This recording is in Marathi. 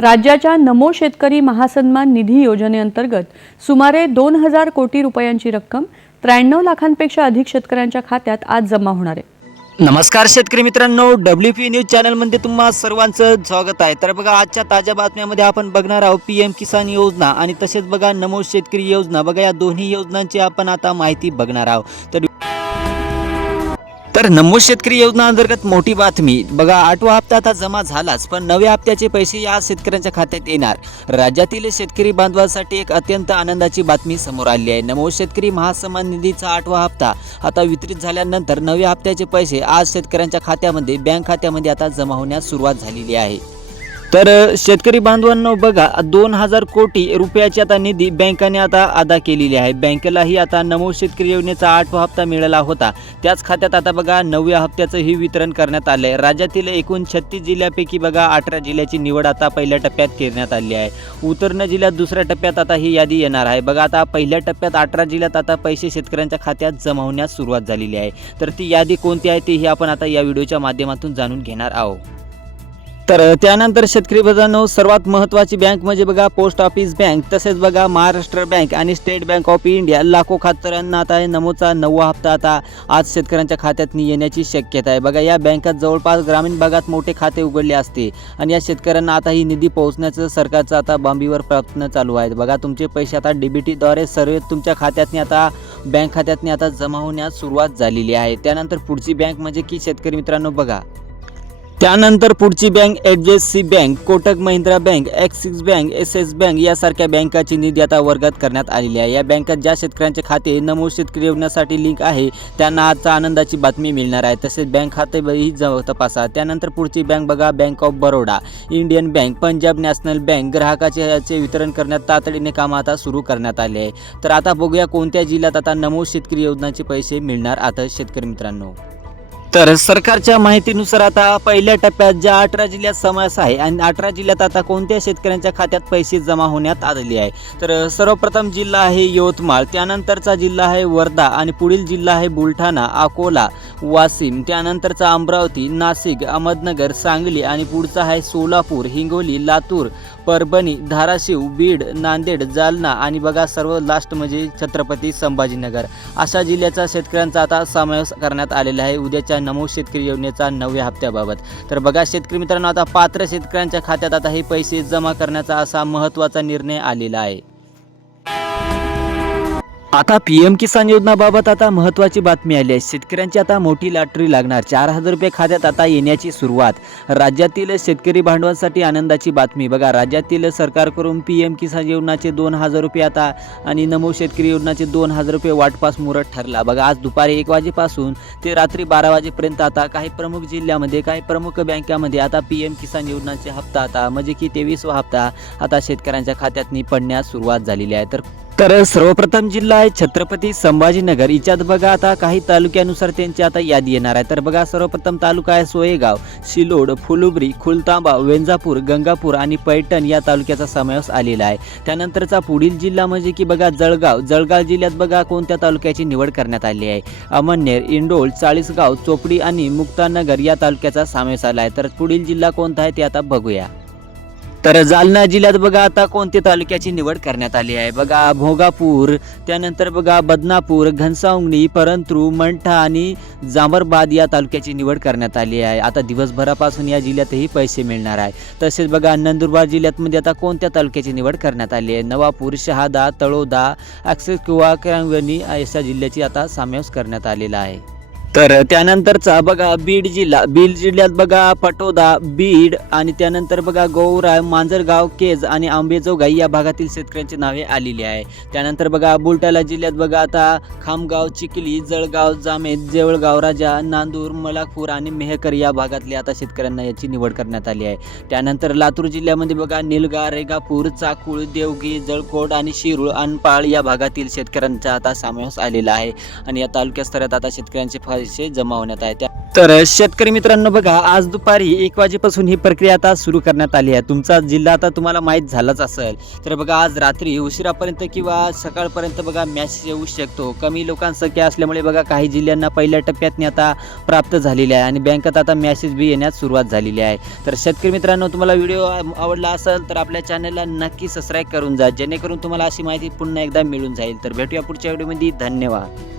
राज्याच्या नमो शेतकरी महासन्मान निधी योजनेअंतर्गत सुमारे 2000 कोटी रुपयांची रक्कम 93 लाखांपेक्षा अधिक शेतकऱ्यांच्या खात्यात आज जमा होणार आहे। नमस्कार शेतकरी मित्रांनो, WP न्यूज चॅनलमध्ये तुम्हा सर्वांचं स्वागत आहे। तर बघा, आजच्या ताज्या बातम्यामध्ये आपण बघणार आहोत PM किसान योजना आणि तसेच बघा नमो शेतकरी योजना। बघा, या दोन्ही योजनांची आपण आता माहिती बघणार आहोत। तर नमो शेतकरी योजना अंतर्गत मोठी बातमी बघा, 8वा हप्ता आता जमा झालाच, पण 9व्या हप्त्याचे पैसे या शेतकऱ्यांच्या खात्यात येणार। राज्यातील शेतकरी बांधवांसाठी एक अत्यंत आनंदाची बातमी समोर आली आहे। नमो शेतकरी महासन्मान निधीचा 8वा हप्ता आता वितरित झाल्यानंतर 9व्या हप्त्याचे पैसे आज शेतकऱ्यांच्या खात्यामध्ये बँक खात्यामध्ये आता जमा होण्यास सुरुवात झालेली आहे। तर शेतकरी बांधवांनो बघा, 2000 कोटी रुपयाची आता निधी बँकेने आता अदा केलेली आहे। बँकेलाही आता नमो शेतकरी योजनेचा 8वा हप्ता मिळाला होता, त्याच खात्यात आता बघा 9व्या हप्त्याचंही वितरण करण्यात आलं आहे। राज्यातील एकूण 36 जिल्ह्यापैकी बघा 18 जिल्ह्याची निवड आता पहिल्या टप्प्यात करण्यात आली आहे। उत्तर जिल्ह्यात दुसऱ्या टप्प्यात आता ही यादी येणार आहे। बघा, आता पहिल्या टप्प्यात 18 जिल्ह्यात आता पैसे शेतकऱ्यांच्या खात्यात जमा होण्यास सुरुवात झालेली आहे। तर ती यादी कोणती आहे तेही आपण आता या व्हिडिओच्या माध्यमातून जाणून घेणार आहोत। तर त्यानंतर शेतकरी बांधवांनो, सर्वात महत्त्वाची बँक म्हणजे बघा पोस्ट ऑफिस बँक, तसेच बघा महाराष्ट्र बँक आणि स्टेट बँक ऑफ इंडिया लाखो खातेदारांना आता नमोचा 9वा हप्ता आता आज शेतकऱ्यांच्या खात्यात येण्याची शक्यता आहे। बघा, या बँकात जवळपास ग्रामीण भागात मोठे खाते उघडले असते आणि या शेतकऱ्यांना आता ही निधी पोहोचण्याचं सरकारचं आता बांबीवर प्रयत्न चालू आहेत। बघा, तुमचे पैसे आता DBTद्वारे सर्व तुमच्या खात्यातनी आता बँक खात्यातनी आता जमा होण्यास सुरुवात झालेली आहे। त्यानंतर पुढची बँक म्हणजे की शेतकरी मित्रांनो बघा, त्यानंतर पुढची bank HDFC bank, Kotak Mahindra bank, axis bank, SS bank यासारख्या बँकाची निधी आता वर्गात करण्यात आलेली आहे। या बँकात ज्या शेतकऱ्यांचे खाते नमो शेतकरी योजनेसाठी लिंक आहे त्यांना आजचा आनंदाची बातमी मिळणार आहे। तसेच बँक खातेही तपासा। त्यानंतर पुढची बँक बघा, bank of Baroda, Indian bank, Punjab national bank ग्राहकाचे वितरण करण्यात तातडीने काम आता सुरू करण्यात आले आहे। तर आता बघूया कोणत्या जिल्ह्यात आता नमो शेतकरी योजनेचे पैसे मिळणार आता शेतकरी मित्रांनो। तर सरकारच्या माहितीनुसार आता पहिल्या टप्प्यात ज्या 18 जिल्ह्यात समावेश आहे आणि 18 जिल्ह्यात आता कोणत्या शेतकऱ्यांच्या खात्यात पैसे जमा होण्यात आलेले आहे। तर सर्वप्रथम जिल्हा आहे यवतमाळ, त्यानंतरचा जिल्हा आहे वर्धा आणि पुढील जिल्हा आहे बुलढाणा, अकोला, वाशिम, त्यानंतरचा अमरावती, नाशिक, अहमदनगर, सांगली आणि पुढचा आहे सोलापूर, हिंगोली, लातूर, परभणी, धाराशिव, बीड, नांदेड, जालना आणि बघा सर्व लास्ट म्हणजे छत्रपती संभाजीनगर अशा जिल्ह्याचा शेतकऱ्यांचा आता समावेश करण्यात आलेला आहे उद्याच्या नमो शेतकरी योजनेचा 9व्या हप्त्याबाबत। तर बघा शेतकरी मित्रांनो, आता पात्र शेतकऱ्यांच्या खात्यात आता हे पैसे जमा करण्याचा असा महत्त्वाचा निर्णय आलेला आहे। आता PM किसान योजनाबाबत आता महत्त्वाची बातमी आली आहे। शेतकऱ्यांची आता मोठी लॉटरी लागणार, 4000 रुपये खात्यात आता येण्याची सुरुवात। राज्यातील शेतकरी बांधवांसाठी आनंदाची बातमी बघा, राज्यातील सरकारकडून PM किसान योजनाचे 2000 रुपये आता आणि नमो शेतकरी योजनाचे 2000 रुपये वाटपास मुहूर्त ठरला। बघा, आज दुपारी 1 वाजेपासून ते रात्री 12 वाजेपर्यंत आता काही प्रमुख जिल्ह्यामध्ये काही प्रमुख बँकामध्ये आता PM किसान योजनाचे हप्ता आता म्हणजे की 23वा हप्ता आता शेतकऱ्यांच्या खात्यात पडण्यास सुरुवात झालेली आहे। तर सर्वप्रथम जिल्हा आहे छत्रपती संभाजीनगर, याच्यात बघा आता काही तालुक्यानुसार त्यांची आता यादी येणार आहे। तर बघा, सर्वप्रथम तालुका आहे सोयगाव, सिल्लोड, फुलुब्री, खुलतांबा, वेंजापूर, गंगापूर आणि पैठण या तालुक्याचा समावेश आलेला आहे। त्यानंतरचा पुढील जिल्हा म्हणजे की बघा जळगाव जिल्ह्यात बघा कोणत्या तालुक्याची निवड करण्यात आली आहे। अमळनेर, इंडोळ, चाळीसगाव, चोपडी आणि मुक्तानगर या तालुक्याचा समावेश आला आहे। तर पुढील जिल्हा कोणता आहे ते आता बघूया। तर जालना जिल्ह्यात बघा आता कोणत्या तालुक्याची निवड करण्यात आली आहे। बघा भोगापूर, त्यानंतर बघा बदनापूर, घनसावंगणी, परंतू, मंठा आणि जामरबाद या तालुक्याची निवड करण्यात आली आहे। आता दिवसभरापासून या जिल्ह्यातही पैसे मिळणार आहे। तसेच बघा नंदुरबार जिल्ह्यात मध्ये आता कोणत्या तालुक्याची निवड करण्यात आली आहे। नवापूर, शहादा, तळोदा, अक्षय किंवा क्रांगणी अशा जिल्ह्याची आता समावेश करण्यात आलेला आहे। तर त्यानंतरचा बघा बीड जिल्ह्यात बघा पटोदा, बीड आणि त्यानंतर बघा गौराई, मांजरगाव, केज आणि आंबेजोगाई या भागातील शेतकऱ्यांची नावे आलेली आहे। त्यानंतर बघा बुलढाणा जिल्ह्यात बघा आता खामगाव, चिखली, जळगाव, जामेद, जेवळगाव, राजा, नांदूर, मलाखपूर आणि मेहकर या भागातल्या आता शेतकऱ्यांना याची निवड करण्यात आली आहे। त्यानंतर लातूर जिल्ह्यामध्ये बघा निलगा, रेगापूर, चाकूळ, देवगी, जळकोट आणि शिरूळ, अनपाळ या भागातील शेतकऱ्यांचा आता समावेश आलेला आहे आणि या तालुक्या स्तरात आता शेतकऱ्यांचे पैसे जमा होण्यात आहे। तर शेतकरी मित्रांनो बघा, आज दुपारी 1 वाजेपासून ही प्रक्रिया आता सुरू करण्यात आली आहे. तुमचा जिल्हा आता तुम्हाला माहीत झालाच असेल. तर बघा, आज रात्री उशिरापर्यंत किंवा सकाळपर्यंत बघा मेसेज येऊ शकतो. कमी लोकसंख्या असल्यामुळे बघा काही जिल्ह्यांना पहिल्या टप्प्यातनी आता प्राप्त झालेली आहे आणि बँकेत आता मेसेज बी येण्यास सुरुवात झालेली आहे. तर शेतकरी मित्रांनो, तुम्हाला व्हिडिओ आवडला असेल तर आपल्या चॅनलला नक्की सबस्क्राईब करून जा, जेणेकरून तुम्हाला अशी माहिती पुन्हा एकदा मिळून जाईल. तर भेटूया पुढच्या व्हिडिओमध्ये. धन्यवाद.